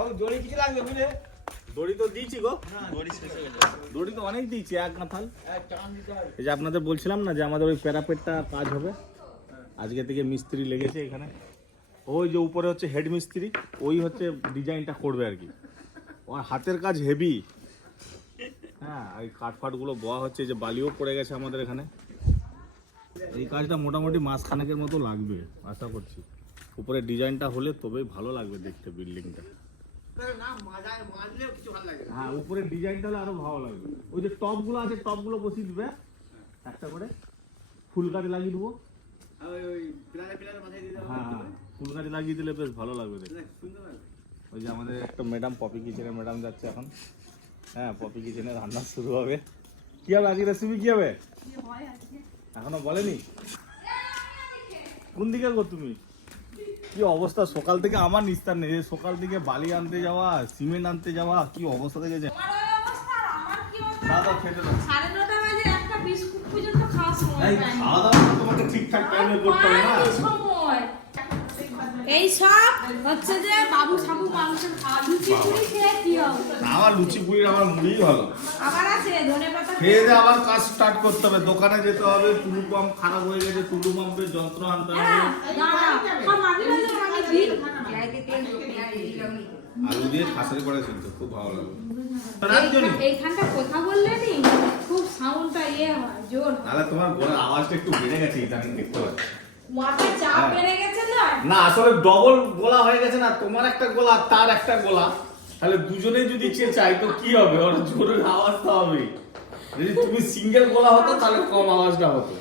বাবু দড়ি কিছু লাগবে বুঝলে? দড়ি তো দিয়েছি গো। দড়ি শেষ হয়ে গেছে। দড়ি তো অনেক দিয়েছি এক হবে। এই যে আপনাদের বলছিলাম না যে আমাদের ওই প্যারাপেটটা কাজ হবে? আজকে থেকে মিস্ত্রি লেগেছে এখানে। ওই যে উপরে হচ্ছে হেড মিস্ত্রি ওই হচ্ছে ডিজাইনটা করবে আর কি। ওর হাতের কাজ হেভি। হ্যাঁ এই কাঠ ফাটগুলো বোয়া হচ্ছে যে বালিও পড়ে গেছে আমাদের এখানে। এই কাজটা মোটামুটি মাস খানেকের মতো লাগবে আশা করছি। উপরে ডিজাইনটা হলে তবেই ভালো লাগবে দেখতে বিল্ডিংটা। হ্যাঁ উপরে ডিজাইনটা হলে আরও ভালো লাগবে। ওই যে টপগুলো আছে টপগুলো বসিয়ে দিবে। একটা করে ফুল গাছ লাগিয়ে দেবো। হ্যাঁ হ্যাঁ। ফুল গাছ লাগিয়ে দিলে বেশ ভালো লাগবে ওই যে আমাদের একটা ম্যাডাম পপি কিচেনের ম্যাডাম যাচ্ছে এখন। হ্যাঁ পপি কিচেনে রান্না শুরু হবে। কি হবে আজকে রেসিপি কি হবে? এখনও বলেনি? কোন দিকে গো তুমি? কি অবস্থা? সকাল থেকে আমার নিস্তার নেই। সকাল থেকে বালি আনতে যাওয়া সিমেন্ট আনতে যাওয়া কি অবস্থা খাওয়ার সময় এই সব হচ্ছে যে বাবু সাবু মানুষের খাওয়া লুচি পুরি খেয়ে কি হবে আমার লুচি পুরির আমার মুড়ি ভালো। আবার আছে ধনে পাতা খেয়ে দিয়ে আবার কাজ স্টার্ট করতে হবে। দোকানে যেতে হবে টুলু পাম্প খারাপ হয়ে গেছে টুলু পাম্পের যন্ত্র আনতে হবে হ্যাঁ, না, না, সব মাগি বাজে মাগি দিই। আলু দিয়ে খাসের করে সিদ্ধ খুব ভালো লাগে এইখানটা কথা বললে নি খুব সাউন্ডটা ইয়ে হয় জোর তাহলে তোমার গলার আওয়াজটা একটু বেড়ে গেছে ইদানিং দেখতে পাচ্ছি। মাথায় চাপ হ্যাঁ। বেড়ে গেছে না না আসলে ডবল গোলা হয়ে গেছে না তোমার একটা গোলা তার একটা গোলা। তাহলে দুজনে যদি চেঁচাই তো কি হবে? ওর জোরের আওয়াজ তো হবে যদি তুমি সিঙ্গেল গোলা হতো তাহলে কম আওয়াজটা হতো।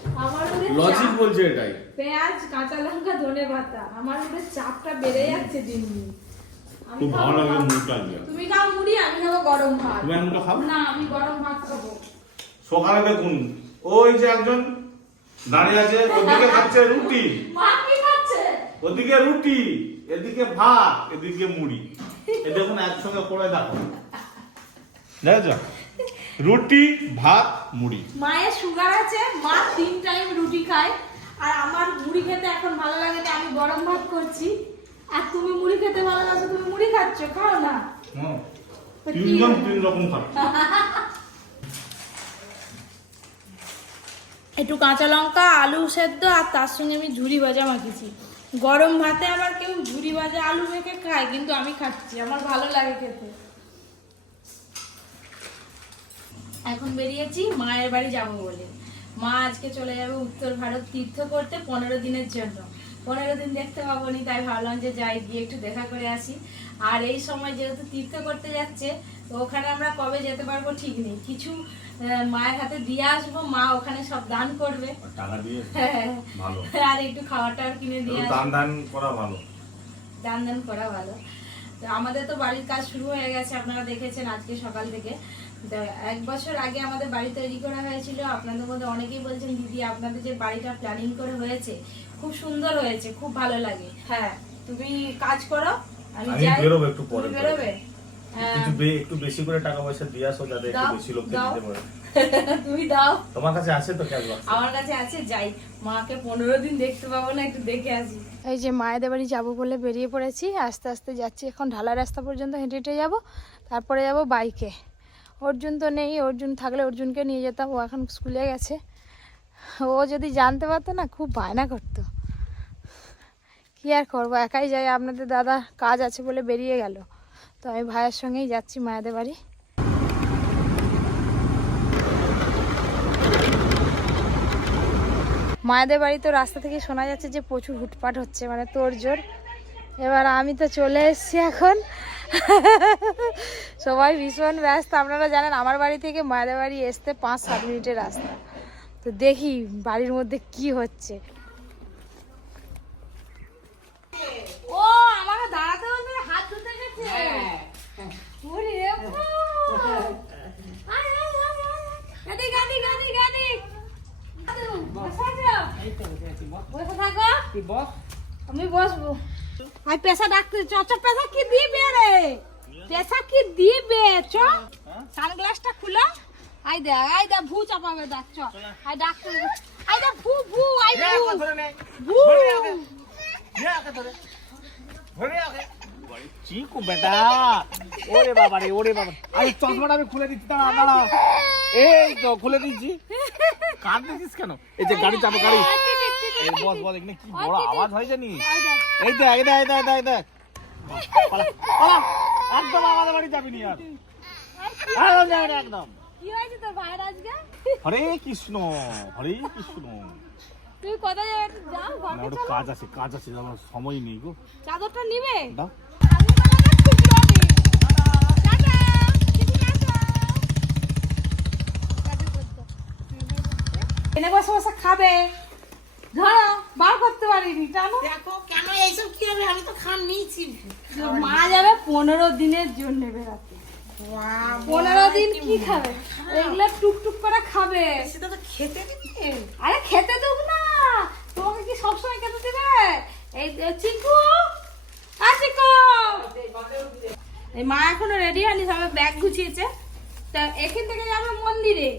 লজিক বলছে এটাই। পেঁয়াজ কাঁচা লঙ্কা ধনে পাতা আমার চাপটা বেড়ে যাচ্ছে দিন দিন। খুব ভালো লাগে। মুখটা দিয়ে তুমি খাও মুড়ি আমি খাব গরম ভাত। তুমি এমনটা খাও না আমি গরম ভাত খাব। সকালে দেখুন ওই যে একজন দাঁড়িয়ে আছে ওদিকে খাচ্ছে রুটি। মা কি খাচ্ছে? ওদিকে রুটি এদিকে ভাত এদিকে মুড়ি। এ দেখুন একসঙ্গে করে দেখো। দেখেছ? রুটি ভাত মুড়ি। মায়ের সুগার আছে মা তিন টাইম রুটি খায়। আর আমার মুড়ি খেতে এখন ভালো লাগে না আমি গরম ভাত করছি। আর তুমি মুড়ি খেতে ভালোবাসো তুমি মুড়ি খাচ্ছ খাও না। তিনজন তিন রকম খাচ্ছে একটু কাঁচা লঙ্কা আলু সেদ্ধ আর তার সঙ্গে আমি ঝুরি ভাজা মাখিয়েছি। গরম ভাতে আবার কেউ ঝুরি ভাজা আলু মেখে খায় কিন্তু আমি খাচ্ছি আমার ভালো লাগে খেতে। এখন বেরিয়েছি মায়ের বাড়ি যাব বলে। মা আজকে চলে যাবে উত্তর ভারত তীর্থ করতে পনেরো দিনের জন্য। পনেরো দিন দেখতে পাবো নি তাই ভাবলাম যে যাই গিয়ে একটু দেখা করে আসি। আর এই সময় যেহেতু তীর্থ করতে যাচ্ছে তো ওখানে আমরা কবে যেতে পারব ঠিক নেই। কিছু মায়ের হাতে দিয়ে আসব মা ওখানে সব দান করবে। টাকা দিয়ে? ভালো। আর একটু টাবার কিনে দিয়ে দান দান করা ভালো। দান দান করা ভালো। তো আমাদের তো বাড়ির কাজ শুরু হয়ে গেছে আপনারা দেখেছেন আজকে সকাল থেকে। এক বছর আগে আমাদের বাড়ি তৈরি করা হয়েছিল। আপনাদের মধ্যে অনেকেই বলছেন দিদি আপনাদের যে বাড়িটা প্ল্যানিং করে হয়েছে খুব সুন্দর হয়েছে খুব ভালো লাগে। হ্যাঁ তুমি কাজ করো আমি আমি যাই। বেরোবো একটু পরে বেরোবে? হ্যাঁ। একটু বেশি করে টাকা পয়সা দিয়ে আসো যাতে একটু বেশি লোককে দাও। দিতে পারে। তুমি দাও। তোমার কাছে আছে তো ক্যাশ বাক্স আমার কাছে আছে যাই। মাকে পনেরো দিন দেখতে পাবো না একটু দেখে আসি। এই যে মায়েদের বাড়ি যাব বলে বেরিয়ে পড়েছি আস্তে আস্তে যাচ্ছি এখন ঢালা রাস্তা পর্যন্ত হেঁটে হেঁটে যাব তারপরে যাব বাইকে অর্জুন তো নেই অর্জুন থাকলে অর্জুনকে নিয়ে যেতাম ও এখন স্কুলে গেছে। ও যদি জানতে পারতো না, খুব বায়না করতো। কি আর করব? একাই যাই, আপনাদের দাদা কাজ আছে বলে বেরিয়ে গেল। তো আমি ভাইয়ের সঙ্গেই যাচ্ছি, মায়েদের বাড়ি। মায়েদের বাড়ি তো রাস্তা থেকে শোনা যাচ্ছে যে প্রচুর হুটপাট হচ্ছে মানে তোড়জোড় এবার আমি তো চলে এসেছি এখন। সবাই ভীষণ ব্যস্ত। আপনারা জানেন, আমার বাড়ি থেকে মায়েদের বাড়ি আসতে পাঁচ সাত মিনিটের রাস্তা। তো দেখি বাড়ির মধ্যে কি হচ্ছে। ও আমাকে দাঁড়াতে বলতে হাত ধুতে গেছে। ওরে বসে থাকো। আমি বসবো। আই পেশা ডাকতে চ চ পেশা কি দিবে রে? পেশা কি দিবে? চ। সানগ্লাসটা খুলো। আই দে আই দে ভু চাপাবে ডাক চ। আই ডাক্তার আই দে ভু ভু আই ভু। ভু। চিকু বেটা। ওরে বাবারে ওরে বাবা আরে চশমাটা আমি খুলে দিচ্ছি দাঁড়া দাঁড়া এই তো খুলে দিচ্ছি। কান দিচ্ছিস কেন? এই যে গাড়ি চাপো গাড়ি। এই বস বস এখানে কি বড় আওয়াজ হয় জানি? এই দেখ এই দেখ এই দেখ এই দেখ পালা, পালা। একদম আমাদের বাড়ি যাবি নি আর। একদম। কি হয়েছে তোর ভাইয়ের আজকে? হরে কৃষ্ণ হরে কৃষ্ণ। তুই কোথায় যাবে? যাও চলো। কাজ আছে কাজ আছে আমার সময় নেই গো। চাদরটা নিবে? দাও। এনে বসে বসে খাবে। ধরো বার করতে পারিনি দেখো কেন এইসব কি হবে? আমি তো খান নিয়েছি। মা যাবে পনেরো দিনের জন্য বেড়াতে। পনেরো দিন কি খাবে? এগুলো টুকটুক করে খাবে। সেটা তো খেতে আরে খেতে দেব না। তোমাকে কি সবসময় খেতে দিবে? এই চিকু। আ চিকু। এই মা এখনও রেডি হয়নি ব্যাগ গুছিয়েছে। তা এখান থেকে যাবে মন্দিরে।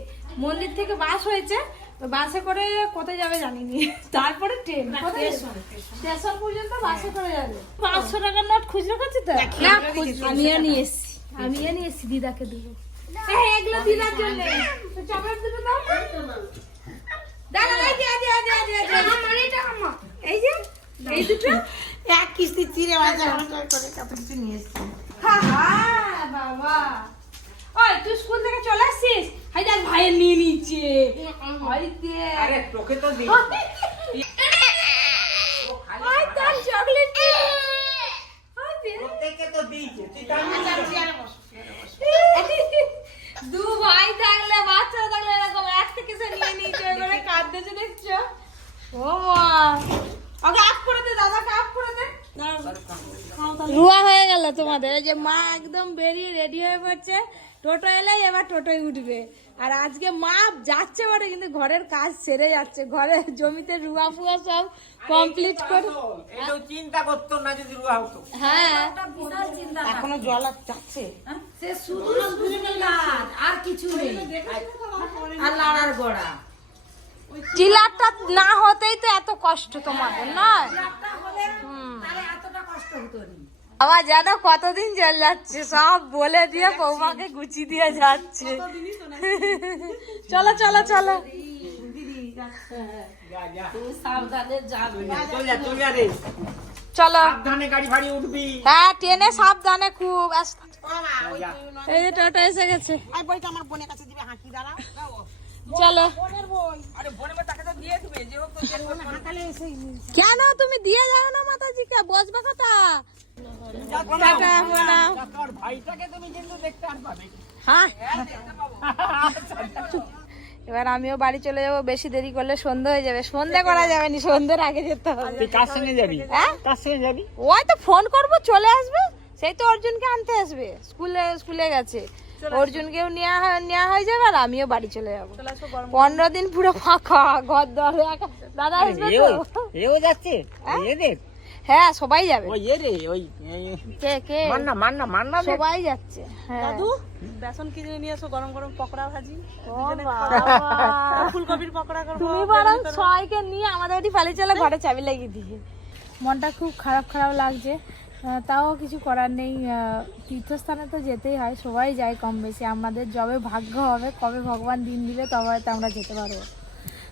মন্দির থেকে বাস হয়েছে। তো বাসে করে কোথায় যাবে জানি নি তারপরে ট্রেন স্টেশন পর্যন্ত বাসে করে যাবে। পাঁচশো টাকার নোট খুচরো করছি তো? না আমিও নিয়ে এসছি। আমিও নিয়ে এসছি দিদাকে দেবো। হ্যাঁ এগুলো দিদার জন্য তো চকলেট দেবে দাও না। এই যে এই যে এই যে এই যে, আমার এটা আমার। এই যে এই দুটো। এক কিস্তি চিড়ে ভাজা হাজার করে কত কিছু নিয়ে এসছি। হা হা বাবা। ওই তুই স্কুল থেকে চলে আসছিস? হাই দেখ ভাইয়ের নিয়ে নিচ্ছে। হাই দে আরে তোকে তো দিই তার চকলেট তো দিয়েছে তুই আচ্ছা বসো দু ভাই থাকলে বাচ্চা থাকলে এরকম এক থেকে সে নিয়ে নিচ্ছে ওই করে কাঁদতেছে দেখছ? ও মা। ওকে আপ করে দে দাদাকে আপ করে দে। রুয়া হয়ে গেল তোমাদের। এই যে মা একদম বেরিয়ে রেডি হয়ে পড়ছে। টোটো এলেই এবার টোটোয় উঠবে। আর আজকে মা যাচ্ছে বটে কিন্তু ঘরের কাজ সেরে যাচ্ছে। ঘরের জমিতে রুয়া ফুয়া সব কমপ্লিট করে চিন্তা করতো না যদি রুয়া হতো। হ্যাঁ। এখনও জল আর যাচ্ছে। আর লাড়ার গোড়া। চিলারটা না হতেই তো এত কষ্ট তোমাদের নয়? আমার জানো কতদিন চলে যাচ্ছে সব বলে দিয়ে বৌমাকে গুছি দিয়ে যাচ্ছে। চলো চলো চলো। চল হ্যাঁ ট্রেনে সাবধানে খুব এই যে টোটো এসে গেছে। আর বইটা আমার বোনের কাছে দিবে দাঁড়া চলো। কেন? তুমি দিয়ে যাও না মাতাজিকে বসবে কথা টাটা প্রণাম হ্যাঁ এবার আমিও বাড়ি চলে যাব বেশি দেরি করলে সন্ধে হয়ে যাবে। সন্ধে করা যাবে না সন্ধ্যের আগে যেতে হবে। তুই কার সঙ্গে যাবি? হ্যাঁ? কার সঙ্গে যাবি? ওই তো ফোন করব চলে আসবে। সেই তো অর্জুনকে আনতে আসবে। স্কুলে স্কুলে গেছে। অর্জুনকেও নেওয়া নেওয়া হয়ে যাবে আর আমিও বাড়ি চলে যাব। পনেরো দিন পুরো ফাঁকা ঘর দর দাদা আসবে তো? এও যাচ্ছে? এদের? হ্যাঁ সবাই যাবে। ওই এ রে ওই কে কে? মান্না মান্না মান্না সবাই যাচ্ছে হ্যাঁ। বেসন কিনে নিয়ে এসো গরম গরম পকোড়া ভাজি। ফুলকপির পকোড়া করব তুমি বরং ছয়কে নিয়ে আমাদের বাড়ি পালিয়ে চলে ঘরে চাবি লাগিয়ে দিয়ে। মনটা খুব খারাপ খারাপ লাগছে। আহ, তাও কিছু করার নেই আহ, তীর্থস্থানে তো যেতেই হয় সবাই যায় কম বেশি। আমাদের যবে ভাগ্য হবে কবে ভগবান দিন দিলে তবে হয়তো আমরা যেতে পারব।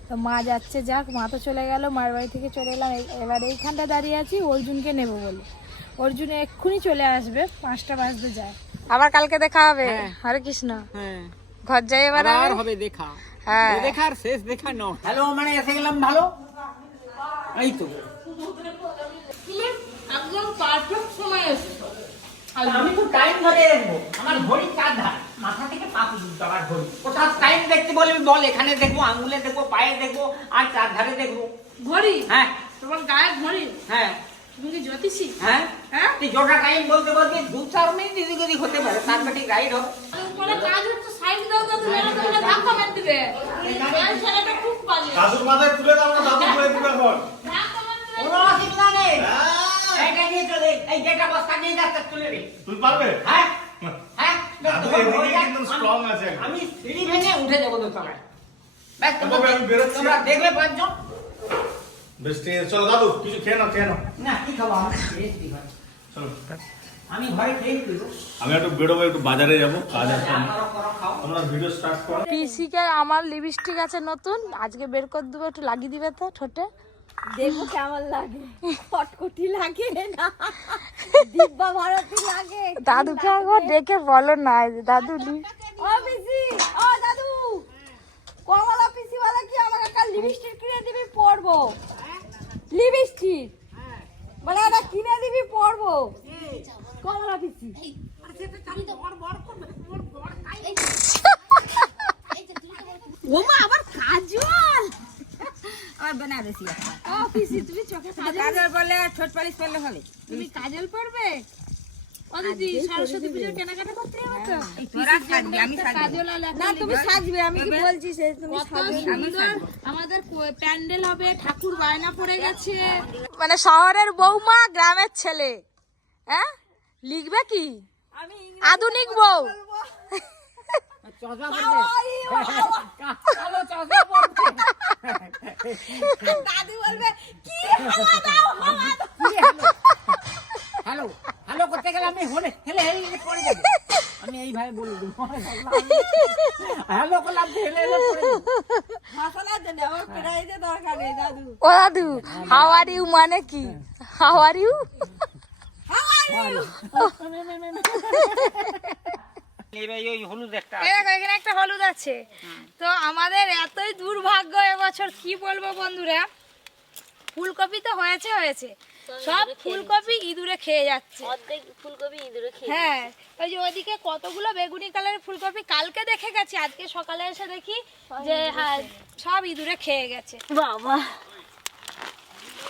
তো মা যাচ্ছে যাক মা তো চলে গেল মার বাড়ি থেকে চলে এলাম। এবার এইখানটা দাঁড়িয়ে আছি অর্জুনকে নেব বলে। অর্জুন এক্ষুনি চলে আসবে পাঁচটা বাজতে যায়। আবার কালকে দেখা হবে? হরে কৃষ্ণ। হ্যাঁ। ঘর যাই এবার আর হবে দেখা। হ্যাঁ। দেখার শেষ দেখা ন হ্যালো মানে এসে গেলাম ভালো? এই তো। পারফেক্ট সময় এসেছ। আমি তো টাইম ধরে রাখব আমার ঘড়ি কার ধার? মাথা থেকে পা পর্যন্ত আমার ঘড়ি। কোথাও টাইম দেখতে বলবি বল এখানে দেখব আঙ্গুলে দেখব পায়ে দেখব আর চার ধারে দেখব। ঘড়ি? হ্যাঁ। তোমার গায়ে ঘড়ি? হ্যাঁ। তুমি কি জ্যোতিষী? হ্যাঁ। হ্যাঁ? তুই যটা টাইম বলতে বলবি দু চার মিনিট এদিক ওদিক হতে পারে তার বেটি রাইড হবে। উপরে কাজ হচ্ছে সাইড দাও দাও তুমি আমাকে বলে ধাক্কা মার দিবে। এই ছেলেটা খুব বাজে। দাদুর মাথায় তুলে দাও না দাদু তুলে দিবে এখন। ধাক্কা মার দিবে। নেই। এইটা নিয়ে চলে এই যেটা বস্তা নিয়ে যাচ্ছে তুলে রে তুই পারবে? হ্যাঁ হ্যাঁ দাদু তোমার এমনিতেই ঘড়িটা কিন্তু আমি- strong আছে একদম। আমি সিঁড়ি ভেঙে উঠে যাব তো তলায়। ব্যাস তবে আমি বেরোচ্ছি। তোমরা দেখলে পাঁচজন। বেশ ঠিক আছে চলো দাদু কিছু খেয়ে নাও খেয়ে নাও। না কি খাব? আমার শেষ দিবার চলো। আমি ঘরে খেয়ে ফেলব। আমি একটু বেরোবো একটু বাজারে যাব কাজ আছে আমার। করো করো খাও। তোমরা ভিডিও স্টার্ট করো। পিসিকে আমার লিপস্টিক আছে নতুন আজকে বের করে দেবো একটু লাগিয়ে দিবে তো ঠোঁটে। দেখো কেমন লাগে। কটকটি লাগে না? দিব্যা ভারতী লাগে। দাদুকে একবার ডেকে বলো না যে দাদু ও পিসি ও দাদু। কমলা পিসি বলে কি আমাকে কাল লিপস্টিক কিনে দিবি পরবো। লিপস্টিক বলে এটা কিনে দিবি পরবো। কমলা পিসি। ওমা আবার আবার বেনারসি একটা। ও পিসি তুমি চোখে কাজল বলে ঠোঁট পালিশ করলে হবে। তুমি কাজল পরবে? ও দিদি সরস্বতী পুজোর কেনাকাটা করতে হবে তো? তোরা সাজবি আমি সাজবো। না তুমি সাজবে আমি কি বলছি সে তুমি সাজবে? সুন্দর আমাদের প্যান্ডেল হবে ঠাকুর বায়না পড়ে গেছে। মানে শহরের বৌমা গ্রামের ছেলে। হ্যাঁ? লিখবে কি? আমি আধুনিক বউ। দাদি বলবে কি হাওয়া দাও হাওয়া হ্যালো হ্যালো করতে গেলে আমি হলে হেলে হেলে পড়ে যাব। আমি এইভাবে বলে দেবো হ্যালো করলাম হেলে হেলে পড়ে ও দাদু হাউ আর ইউ মানে কি? হাউ আর ইউ এবার ওই হলুদ একটা এখানে একটা হলুদ আছে। তো আমাদের এতই দুর্ভাগ্য এবছর কি বলব বন্ধুরা? ফুলকপি তো হয়েছে হয়েছে। সব ফুলকপি ইঁদুরে খেয়ে যাচ্ছে। অর্ধেক ফুলকপি ইঁদুরে খেয়ে হ্যাঁ ওই যে ওইদিকে কতগুলো বেগুনি কালারের ফুলকপি কালকে দেখে গেছি আজকে সকালে এসে দেখি যে হ্যাঁ সব ইঁদুরে খেয়ে গেছে। বাবা।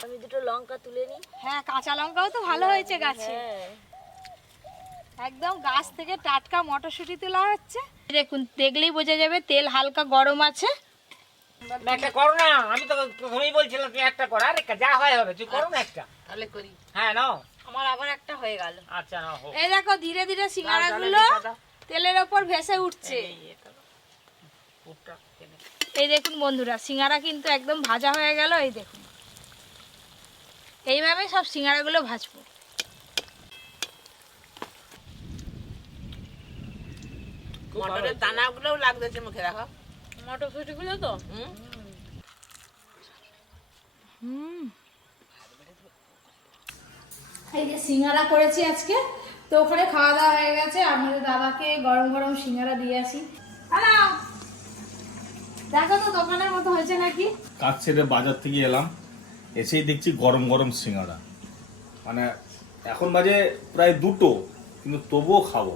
আমি দুটো লঙ্কা তুলে নিই। হ্যাঁ কাঁচা লঙ্কাও তো ভালো হয়েছে গাছে। একদম গাছ থেকে টাটকা মটরশুঁটি তোলা হচ্ছে। দেখুন দেখলেই বোঝা যাবে তেল হালকা গরম আছে। না, একটা করো না আমি তো প্রথমেই বলছিলাম তুই একটা কর আরে যা হয় হবে তুই করো না একটা। তাহলে করি। হ্যাঁ নাও। আমার আবার একটা হয়ে গেল। আচ্ছা নাও এই দেখো ধীরে ধীরে সিঙ্গারাগুলো তেলের ওপর ভেসে উঠছে। এই দেখুন বন্ধুরা সিঙ্গারা কিন্তু একদম ভাজা হয়ে গেল এই দেখুন। এইভাবে সব সিঙ্গারাগুলো ভাজবো। মটরের দানাগুলোও লাগতেছে মুখে রাখো মটরশুঁটিগুলো তো? এই যে সিঙ্গারা করেছি আজকে তো ওখানে খাওয়া দাওয়া হয়ে গেছে। আপনাদের দাদাকে গরম গরম সিঙ্গারা দিয়ে আসি। দেখো তো দোকানের মতো হয়েছে নাকি? কাজ ছেড়ে বাজার থেকে এলাম। এসেই দেখছি গরম গরম সিঙ্গাড়া মানে এখন বাজে প্রায় দুটো কিন্তু তবুও খাব।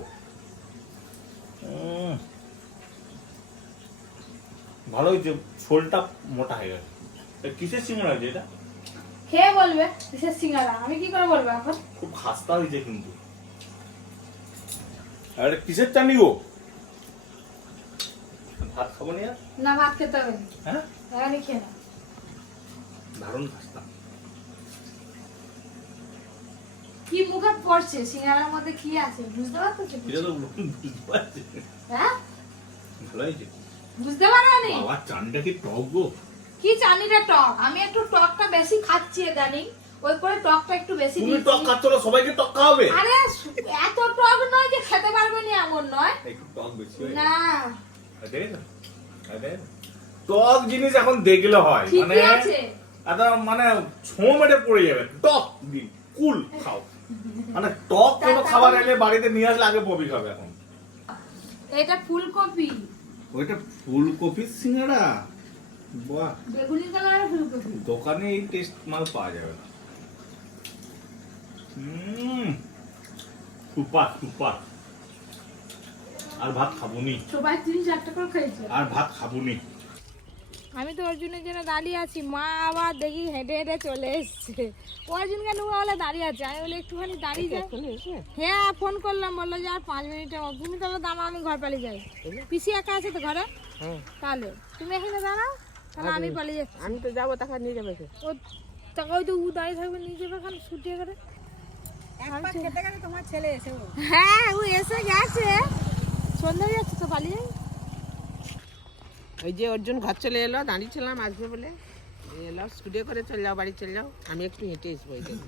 ভালো হয়েছে মোটা হয়ে গেছে। কিসের সিঙ্গাড়া আছে এটা? খেয়ে বলবে? কিসের সিঙ্গারা? আমি কি করে বলব এখন? খুব খাস্তা হয়েছে কিন্তু। আর কিসের চাটনি গো? ভাত খাব নি না ভাত খেতে হবে। হ্যাঁ? এখানে খেয়ে না দারুণ খাস্তা। কি মুখে পড়ছে? সিঙ্গারার মধ্যে কি আছে? বুঝতে পারছ এটা তো বুঝতে পারছি। হ্যাঁ? ভালো হয়েছে। বুঝতে পারো নি? বাবা চানটা কি টক গো? কি চানিটা টক? আমি একটু টকটা বেশি খাচ্ছি ইদানিং। ওই করে টকটা একটু বেশি তুমি টক খাচ্ছ না সবাইকে টক খাওয়াবে? আরে এত টক নয় যে খেতে পারবে না এমন নয়। একটু টক বেশি হয়ে না? আর দেখেছ? টক জিনিস এখন দেখলে হয় মানে একদম মানে ছো মেটে পড়ে যাবে। টক দিন কুল খাও। মানে টক কোনো খাবার এলে বাড়িতে নিয়ে আসলে আগে ববি খাবে এখন। এটা ফুলকপি। ওইটা ফুলকপির সিঙ্গাড়া? বাহ। বেগুনি কালারের ফুলকপি। দোকানে এই টেস্ট মাল পাওয়া যাবে না। হুম সুপার সুপার। আর ভাত খাব নি। সবাই তিন চারটা করে খেয়েছে আর ভাত খাব নি। আমি তো অর্জুনের জন্য দাঁড়িয়ে আছি। মা আবার দেখি হেঁটে হেঁটে চলে এসছে। অর্জুন কেন বলে দাঁড়িয়ে আছে? আমি বলে একটুখানি দাঁড়িয়ে যাই হ্যাঁ ফোন করলাম বলল যে আর পাঁচ মিনিটে তুমি তাহলে দাঁড়াও আমি ঘর পালিয়ে যাই। পিসি একা আছে তো ঘরে? তাহলে তুমি এখানে দাঁড়াও তাহলে আমি পালিয়ে যাচ্ছি। আমি তো যাব তাকে নিয়ে যাবে ও টাকা ওই তো উ দাঁড়িয়ে থাকবে নিয়ে যাবে খান ছুটিয়ে করে খেতে তোমার ছেলে এসে হ্যাঁ ও এসে গেছে। সন্ধ্যা হয়ে যাচ্ছে তো পালিয়ে। যাই ওই যে অর্জুন ঘর চলে এলো দাঁড়িয়েছিলাম আসবে বলে। এলো স্কুটে করে চলে যাও বাড়ি চলে যাও। আমি একটু হেঁটে আসব ওই জন্য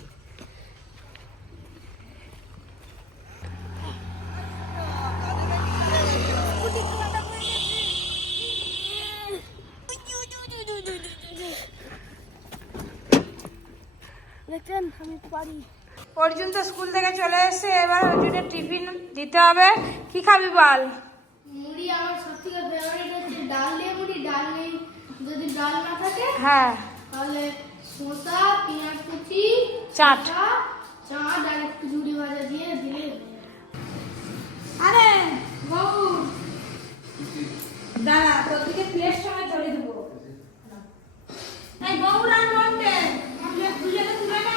অর্জুন তো স্কুল থেকে চলে এসে এবার অর্জুনের টিফিন দিতে হবে। কি খাবি বল? মুড়ি আমার সবথেকে ফেভারিট ডাল দিয়ে মুড়ি ডাল নেই। যদি ডাল না থাকে হ্যাঁ। তাহলে শসা পেঁয়াজ কুচি চাট। চাট আর একটু ঝুড়ি ভাজা দিয়ে দিলে আরে! বউ দাঁড়া তোর দিকে প্লেট সময় ধরে দেবো। এই বাবু রান্নাতে তুলে না